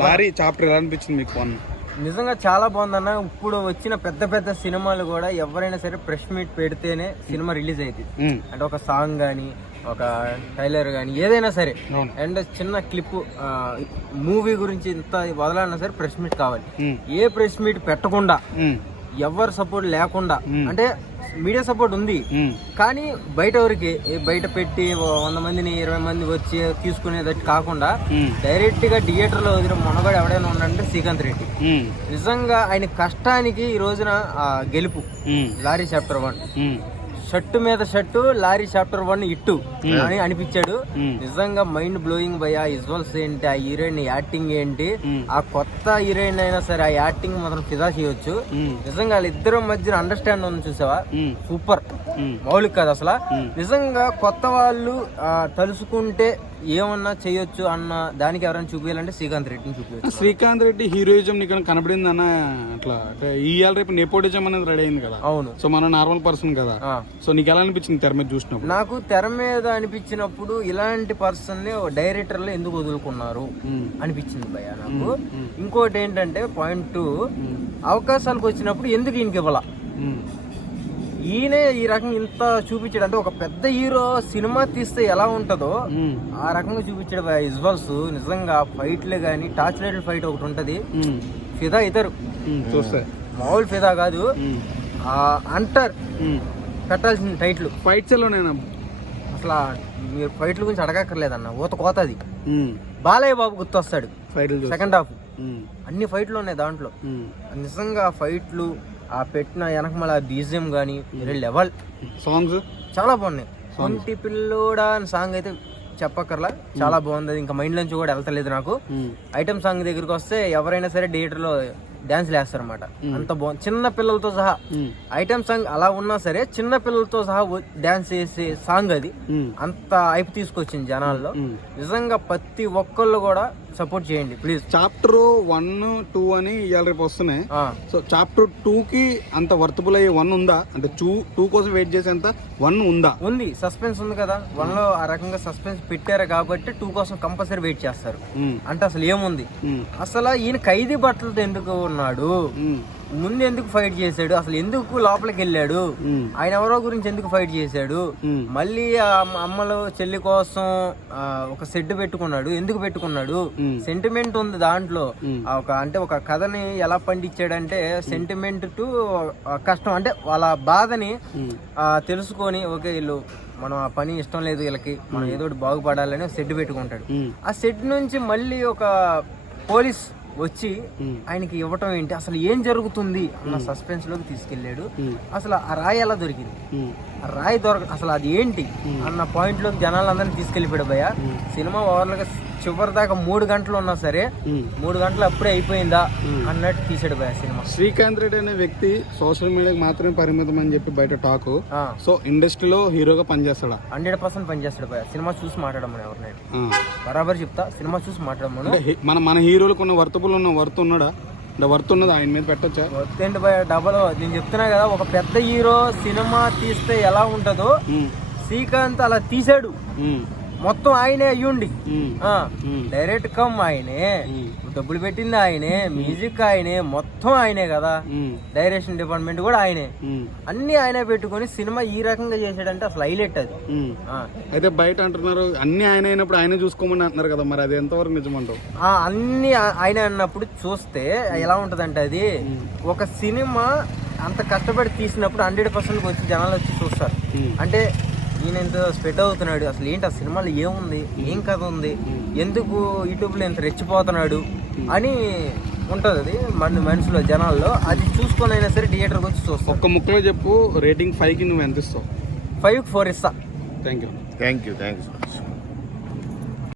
Lorry chapter ఎలా అనిపించింది మీకు వన్ నిజంగా చాలా బాగుందన్న. ఇప్పుడు వచ్చిన పెద్ద పెద్ద సినిమాలు కూడా ఎవరైనా సరే ప్రెస్ మీట్ పెడితేనే సినిమా రిలీజ్ అయింది అంటే ఒక సాంగ్ కానీ ఒక టైలర్ కానీ ఏదైనా సరే. అండ్ చిన్న క్లిప్ మూవీ గురించి ఇంత వదలన్నా సరే ప్రెస్ మీట్ కావాలి. ఏ ప్రెస్ మీట్ పెట్టకుండా ఎవరు సపోర్ట్ లేకుండా. అంటే మీడియా సపోర్ట్ ఉంది. కానీ బయట ఎవరికి బయట పెట్టి వంద మందిని ఇరవై మంది వచ్చి తీసుకునేటట్టు కాకుండా డైరెక్ట్గా థియేటర్లో వదిలిన మొనగాడు ఎవడైనా ఉన్నాడంటే శ్రీకాంత్ రెడ్డి. నిజంగా ఆయన కష్టానికి ఈ రోజున గెలుపు. Lorry chapter one. షర్టు మీద షర్టు లారీ చాప్టర్ వన్ ఇట్టు అని అనిపించాడు. నిజంగా మైండ్ బ్లోయింగ్ భయ విజువల్స్ ఏంటి ఆ హీరోయిన్ యాక్టింగ్ ఏంటి? ఆ కొత్త హీరోయిన్ అయినా సరే ఆ యాక్టింగ్ మాత్రం ఫిదా చేయొచ్చు. నిజంగా వాళ్ళిద్దరి మధ్యన అండర్స్టాండ్ ఉంది చూసావా? సూపర్ మౌలిక కాదు అసలు. నిజంగా కొత్త వాళ్ళు ఆ, తలుసుకుంటే ఏమన్నా చేయొచ్చు అన్న దానికి ఎవరైనా చూపించాలంటే శ్రీకాంత్ రెడ్డిని చూపించచ్చు శ్రీకాంత్ రెడ్డి హీరోయిజం నీకు కనపడింది అన్న అట్లా. అంటే ఇవాళ రేపు నెపోటిజం అనేది రెడీ అయింది కదా. అవును. సో మన నార్మల్ పర్సన్ కదా. ఆ. సో నీకు ఎలా అనిపించింది తెర మీద చూసినప్పుడు? నాకు తెర మీద అనిపించినప్పుడు ఇలాంటి పర్సన్ని డైరెక్టర్లు ఎందుకు వదులుకున్నారు అనిపించింది భయ నాకు. ఇంకోటి ఏంటంటే పాయింట్ టూ అవకాశాలకు వచ్చినప్పుడు ఎందుకు ఈయనకి ఇవ్వాల? ఈయనే ఈ రకంగా ఇంత చూపించాడు. అంటే ఒక పెద్ద హీరో సినిమా తీస్తే ఎలా ఉంటుందో ఆ రకంగా చూపించాడు విజువల్స్ నిజంగా ఫైట్లు కానీ టార్చ్ లైట్ ఫైట్ ఒకటి ఉంటది. ఫిదా ఇద్దరు మామూలు ఫిదా కాదు. అంటర్ ఉమ్. పెట్టాల్సిన టైట్లు. ఫైట్స్ అసలు మీరు ఫైట్ల గురించి అడగక్కర్లేదన్న ఊత కోతది. ఉమ్, బాలయ్య బాబు గుర్తొస్తాడు సెకండ్ హాఫ్ అన్ని ఫైట్లు ఉన్నాయి దాంట్లో. నిజంగా ఫైట్లు ఆ పెట్టిన వెనకమల బీజియం కానీ వేరే లెవెల్. సాంగ్స్ చాలా బాగున్నాయి. ఒంటి పిల్లోడా అని సాంగ్ అయితే చెప్పక్కర్లా. చాలా బాగుంది. అది ఇంకా మైండ్ నుంచి కూడా వెళ్తలేదు నాకు. ఐటమ్ సాంగ్ దగ్గరికి వస్తే ఎవరైనా సరే థియేటర్ లో డాన్స్ వేస్తారు అనమాట అంత బాగుంది చిన్న పిల్లలతో సహా ఐటమ్ సాంగ్ అలా ఉన్నా సరే చిన్న పిల్లలతో సహా డాన్స్ చేసే సాంగ్ అది అంత ఐపు తీసుకొచ్చింది జనాల్లో. నిజంగా ప్రతి ఒక్కళ్ళు కూడా సపోర్ట్ చేయండి ప్లీజ్. చాప్టర్ వన్ టూ అని ఇవాళ రేపు వస్తున్నాయి. సో చాప్టర్ టూ కి అంత వర్తబుల్ అయ్యే వన్ ఉందా? అంటే టూ టూ కోసం వెయిట్ చేసేంత వన్ ఉందా? ఉంది సస్పెన్స్ ఉంది కదా. వన్లో ఆ రకంగా సస్పెన్స్ పెట్టారు కాబట్టి టూ కోసం కంపల్సరీ వెయిట్ చేస్తారు. అంటే అసలు ఏముంది? అసలు ఈయన ఖైదీ బట్టలతో ఎందుకు ఉన్నాడు? ముందు ఎందుకు ఫైట్ చేశాడు? అసలు ఎందుకు లోపలికి వెళ్ళాడు? ఆయన ఎవరో గురించి ఎందుకు ఫైట్ చేశాడు? మళ్ళీ ఆ అమ్మ- అమ్మలు చెల్లి కోసం ఒక సెట్ పెట్టుకున్నాడు. ఎందుకు పెట్టుకున్నాడు. సెంటిమెంట్ ఉంది దాంట్లో. ఒక అంటే ఒక కథని ఎలా పండించాడంటే సెంటిమెంట్ టు కష్టం. అంటే వాళ్ళ బాధని తెలుసుకొని ఓకే వీళ్ళు మనం ఆ పని ఇష్టం లేదు వీళ్ళకి మనం ఏదో ఒకటి బాగుపడాలని సెట్ పెట్టుకుంటాడు. ఆ సెట్ నుంచి మళ్ళీ ఒక పోలీస్ వచ్చి ఆయనకి ఇవ్వటం ఏంటి? అసలు ఏం జరుగుతుంది? అన్న సస్పెన్స్లోకి తీసుకెళ్ళాడు. ఉమ్, అసలు ఆ రాయి ఎలా దొరికింది? ఆ రాయి దొరక అసలు అది ఏంటి? అన్న పాయింట్లోకి జనాలందరినీ తీసుకెళ్ళిపోయాడు భయ్య. సినిమా ఓవర్ల్గా చివరి దాకా మూడు గంటలు ఉన్నా సరే. మూడు గంటలు అప్పుడే అయిపోయిందా? అన్నట్టు తీసాడు భయ్య సినిమా. శ్రీకాంత్ రెడ్డి అనే వ్యక్తి సోషల్ మీడియాకి మాత్రమే పరిమితం అని చెప్పి బయట టాక్ సో ఇండస్ట్రీలో హీరోగా పనిచేస్తాడా? హండ్రెడ్ పర్సెంట్ పనిచేస్తాడు భయ్య. సినిమా చూసి మాట్లాడమని ఎవరినైనా. బరాబర్ చెప్తా సినిమా చూసి మాట్లాడమను. మన మన హీరోలకు ఉన్న వర్తబుల్ ఉన్న వర్త్ ఉన్నాడా? అంటే వర్త్ ఉన్నది? ఆయన మీద పెట్టచ్చా? వద్దండి భయ డబల్ నేను చెప్తున్నా కదా ఒక పెద్ద హీరో సినిమా తీస్తే ఎలా ఉంటుందో శ్రీకాంత్ అలా తీసాడు మొత్తం ఆయనే అయ్యుండి. డైరెక్ట్ కమ్ ఆయనే డబ్బులు పెట్టింది ఆయనే మ్యూజిక్ ఆయనే మొత్తం ఆయనే కదా. డైరెక్షన్ డిపార్ట్మెంట్ కూడా ఆయనే. అన్ని ఆయనే పెట్టుకొని సినిమా ఈ రకంగా చేసాడంటే అసలు హైలైట్ అది. అయితే బయట అంటున్నారు అన్ని ఆయన అయినప్పుడు ఆయన చూసుకోమని అంటున్నారు కదా మరి అది ఎంతవరకు నిజమంటావు? ఆ, అన్ని ఆయనే అన్నప్పుడు చూస్తే ఎలా ఉంటదంటే అది ఒక సినిమా అంత కష్టపడి తీసినప్పుడు హండ్రెడ్ పర్సెంట్ వచ్చి జనాలు వచ్చి చూస్తారు. అంటే ఈయన ఎంత స్ప్రెడ్ అవుతున్నాడు అసలు ఏంటి ఆ సినిమాలో ఏముంది ఏం కథ ఉంది ఎందుకు యూట్యూబ్లో ఎంత రెచ్చిపోతున్నాడు అని ఉంటుంది అది మన మనసులో జనాల్లో. అది చూసుకొని అయినా సరే థియేటర్కి వచ్చి చూస్తాం. ఒక్క ముక్కలో చెప్పు రేటింగ్ ఫైవ్కి నువ్వు ఎంత ఇస్తావు? ఫైవ్ ఫోర్ ఇస్తా. Thank you thank you thank you so much